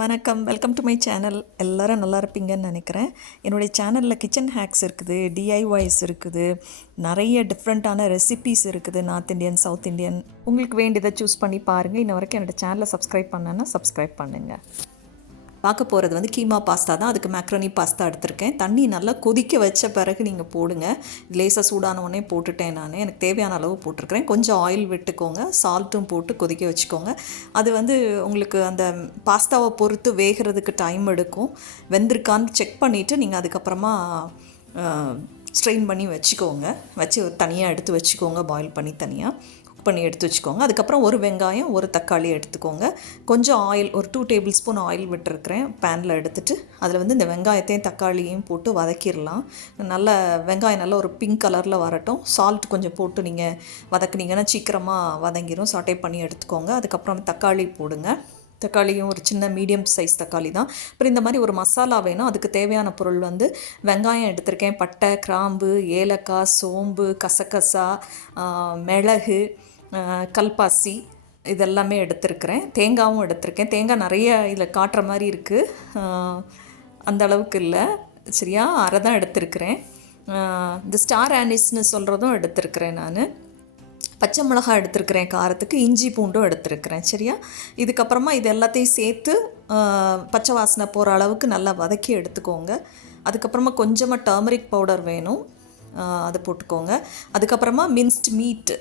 வணக்கம், welcome to my channel. எல்லோரும் நல்லா இருப்பீங்கன்னு நினைக்கிறேன். என்னுடைய சேனலில் கிச்சன் ஹேக்ஸ் இருக்குது, டிஐஒய்ஸ் இருக்குது, நிறைய டிஃப்ரெண்ட்டான ரெசிபீஸ் இருக்குது. நார்த் இந்தியன், சவுத் இந்தியன், உங்களுக்கு வேண்டியதை சூஸ் பண்ணி பாருங்கள். இன்ன வரைக்கும் என்னோடய சேனலை சப்ஸ்கிரைப் பண்ணேன்னா சப்ஸ்கிரைப் பண்ணுங்கள். பார்க்க போகிறது வந்து கீமா பாஸ்தா தான். அதுக்கு மேக்ரோனி பாஸ்தா எடுத்திருக்கேன். தண்ணி நல்லா கொதிக்க வச்ச பிறகு நீங்கள் போடுங்க. லேசாக சூடானவுடனே போட்டுட்டேன் நான். எனக்கு தேவையான அளவு போட்டிருக்கிறேன். கொஞ்சம் ஆயில் விட்டுக்கோங்க, சால்ட்டும் போட்டு கொதிக்க வச்சுக்கோங்க. அது வந்து உங்களுக்கு அந்த பாஸ்தாவை பொறுத்து வேகிறதுக்கு டைம் எடுக்கும். வெந்திருக்கான்னு செக் பண்ணிவிட்டு நீங்கள் அதுக்கப்புறமா ஸ்ட்ரெயின் பண்ணி வச்சுக்கோங்க. வச்சு தனியாக எடுத்து வச்சுக்கோங்க, பாயில் பண்ணி தனியாக பண்ணி எடுத்து வச்சுக்கோங்க. அதுக்கப்புறம் ஒரு வெங்காயம், ஒரு தக்காளி எடுத்துக்கோங்க. கொஞ்சம் ஆயில், ஒரு 2 டேபிள் ஸ்பூன் ஆயில் விட்டுருக்கிறேன் பேனில் எடுத்துகிட்டு அதில் வந்து இந்த வெங்காயத்தையும் தக்காளியையும் போட்டு வதக்கிடலாம். நல்ல வெங்காயம் நல்ல ஒரு பிங்க் கலரில் வரட்டும். சால்ட் கொஞ்சம் போட்டு நீங்கள் வதக்குனீங்கன்னா சீக்கிரமாக வதங்கிடும். சாட்டே பண்ணி எடுத்துக்கோங்க. அதுக்கப்புறம் தக்காளி போடுங்க. தக்காளியும் ஒரு சின்ன மீடியம் சைஸ் தக்காளி தான். அப்புறம் இந்த மாதிரி ஒரு மசாலா வேணும். அதுக்கு தேவையான பொருள் வந்து வெங்காயம் எடுத்திருக்கேன், பட்டை, கிராம்பு, ஏலக்காய், சோம்பு, கசகசா, மிளகு, கல்பாசி, இதெல்லாமே எடுத்திருக்கிறேன். தேங்காயும் எடுத்திருக்கேன். தேங்காய் நிறைய இதில் காட்டுற மாதிரி இருக்குது, அந்த அளவுக்கு இல்லை, சரியா? அரை தான் எடுத்திருக்கிறேன். இந்த ஸ்டார் ஆனிஸ்னு சொல்கிறதும் எடுத்திருக்கிறேன் நான். பச்சை மிளகாய் எடுத்திருக்கிறேன் காரத்துக்கு. இஞ்சி பூண்டும் எடுத்திருக்கிறேன், சரியா? இதுக்கப்புறமா இது எல்லாத்தையும் சேர்த்து பச்சை வாசனை போகிற அளவுக்கு நல்லா வதக்கி எடுத்துக்கோங்க. அதுக்கப்புறமா கொஞ்சமாக டர்மரிக் பவுடர் வேணும், அதை போட்டுக்கோங்க. அதுக்கப்புறமா மின்ஸ்ட் மீட்,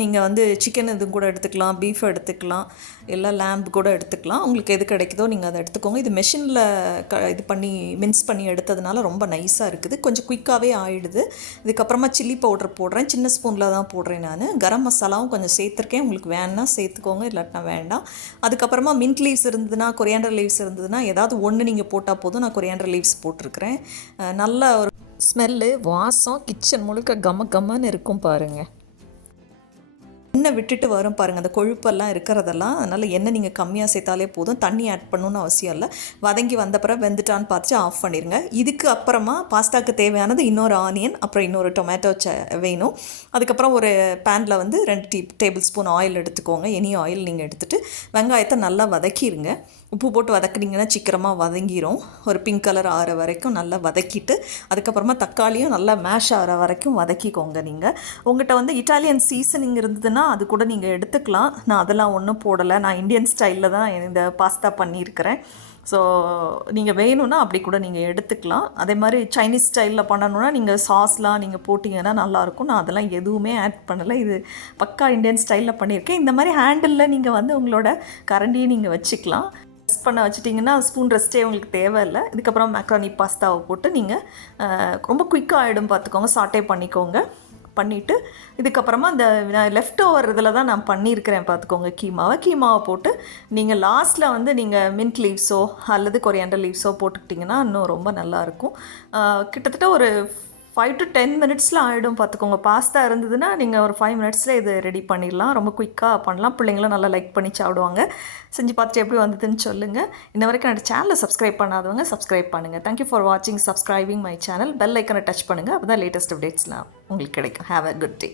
நீங்கள் வந்து சிக்கன் இது கூட எடுத்துக்கலாம், பீஃப் எடுத்துக்கலாம், இல்லை லேம்ப் கூட எடுத்துக்கலாம். உங்களுக்கு எது கிடைக்குதோ நீங்கள் அதை எடுத்துக்கோங்க. இது மெஷினில் இது பண்ணி மின்ஸ் பண்ணி எடுத்ததுனால ரொம்ப நைஸாக இருக்குது, கொஞ்சம் குயிக்காகவே ஆகிடுது. இதுக்கப்புறமா சில்லி பவுடர் போடுறேன். சின்ன ஸ்பூனில் தான் போடுறேன் நான். கரம் மசாலாவும் கொஞ்சம் சேர்த்துருக்கேன். உங்களுக்கு வேணுன்னா சேர்த்துக்கோங்க, இல்லாட்டினா வேண்டாம். அதுக்கப்புறமா மின்ட் லீவ்ஸ் இருந்ததுன்னா, கொரியாண்டர் லீவ்ஸ் இருந்ததுன்னா ஏதாவது ஒன்று நீங்கள் போட்டால் போதும். நான் கொரியாண்டர் லீவ்ஸ் போட்டிருக்கிறேன். நல்ல ஒரு ஸ்மெல்லு, வாசம் கிச்சன் முழுக்க கம்மன்னு இருக்கும் பாருங்கள். எண்ணெய் விட்டுட்டு வரும் பாருங்கள், அந்த கொழுப்பெல்லாம் இருக்கிறதெல்லாம். அதனால் எண்ணெய் நீங்கள் கம்மியாக சேர்த்தாலே போதும். தண்ணி ஆட் பண்ணணுன்னு அவசியம் இல்லை. வதங்கி வந்த பிறகு வெந்துட்டான்னு பார்த்துட்டு ஆஃப் பண்ணிடுங்க. இதுக்கு அப்புறமா பாஸ்தாவுக்கு தேவையானது இன்னொரு ஆனியன், அப்புறம் இன்னொரு டொமேட்டோ வேணும். அதுக்கப்புறம் ஒரு பேனில் வந்து 2 டேபிள் ஸ்பூன் ஆயில் எடுத்துக்கோங்க. எனி ஆயில் நீங்கள் எடுத்துகிட்டு வெங்காயத்தை நல்லா வதக்கிடுங்க. உப்பு போட்டு வதக்குனீங்கன்னா சீக்கிரமாக வதங்கிடும். ஒரு பிங்க் கலர் ஆகிற வரைக்கும் நல்லா வதக்கிட்டு அதுக்கப்புறமா தக்காளியும் நல்லா மேஷ் ஆகிற வரைக்கும் வதக்கிக்கோங்க. நீங்கள் உங்கள்கிட்ட வந்து இட்டாலியன் சீசனிங் இருந்ததுன்னா அது கூட நீங்கள் எடுத்துக்கலாம். நான் அதெல்லாம் ஒன்றும் போடலை. நான் இந்தியன் ஸ்டைலில் தான் இந்த பாஸ்தா பண்ணியிருக்கிறேன். ஸோ நீங்கள் வேணும்னா அப்படி கூட நீங்கள் எடுத்துக்கலாம். அதே மாதிரி சைனீஸ் ஸ்டைலில் பண்ணணுன்னா நீங்கள் சாஸ்லாம் நீங்கள் போட்டிங்கன்னா நல்லாயிருக்கும். நான் அதெல்லாம் எதுவுமே ஆட் பண்ணலை. இது பக்கா இந்தியன் ஸ்டைலில் பண்ணியிருக்கேன். இந்த மாதிரி ஹேண்டிலில் நீங்கள் வந்து உங்களோட கரண்டியை நீங்கள் வச்சுக்கலாம். ரெஸ்ட் பண்ண வச்சுட்டிங்கன்னா ஸ்பூன் ரெஸ்ட்டே உங்களுக்கு தேவையில்லை. இதுக்கப்புறம் மேக்ரோனி பாஸ்தாவை போட்டு நீங்கள் ரொம்ப குயிக்காக ஆகிடும் பார்த்துக்கோங்க. சாட்டே பண்ணிக்கோங்க. பண்ணிவிட்டு இதுக்கப்புறமா அந்த லெஃப்ட் ஓவர் இதில் தான் நான் பண்ணியிருக்கிறேன் பார்த்துக்கோங்க. கீமாவை போட்டு நீங்கள் லாஸ்ட்டில் வந்து நீங்கள் மின்ட் லீவ்ஸோ அல்லது கொரியாண்டர் லீவ்ஸோ போட்டுக்கிட்டிங்கன்னா இன்னும் ரொம்ப நல்லாயிருக்கும். கிட்டத்தட்ட ஒரு 5 to 10 மினிட்ஸில் ஆகிடும் பார்த்துக்கோங்க. பாஸ்தா இருந்ததுன்னா நீங்கள் ஒரு 5 மினிட்ஸில் இது ரெடி பண்ணிடலாம். ரொம்ப குயிக்காக பண்ணலாம். பிள்ளைங்களும் நல்லா லைக் பண்ணி சாப்பிடுவாங்க. செஞ்சு பார்த்துட்டு எப்படி வந்ததுன்னு சொல்லுங்கள். இன்ன வரைக்கும் என்னோட சேனலை சப்ஸ்கிரைப் பண்ணாதவங்க சப்ஸ்கிரைப் பண்ணுங்கள். தேங்க்யூ ஃபார் வாட்சிங், சப்ஸ்கிரைபிங் மை சேனல். பெல் ஐக்கனை டச் பண்ணுங்கள். அப்போ தான் லேட்டஸ்ட் அப்டேட்ஸ்லாம் உங்களுக்கு கிடைக்கும். Have a good day.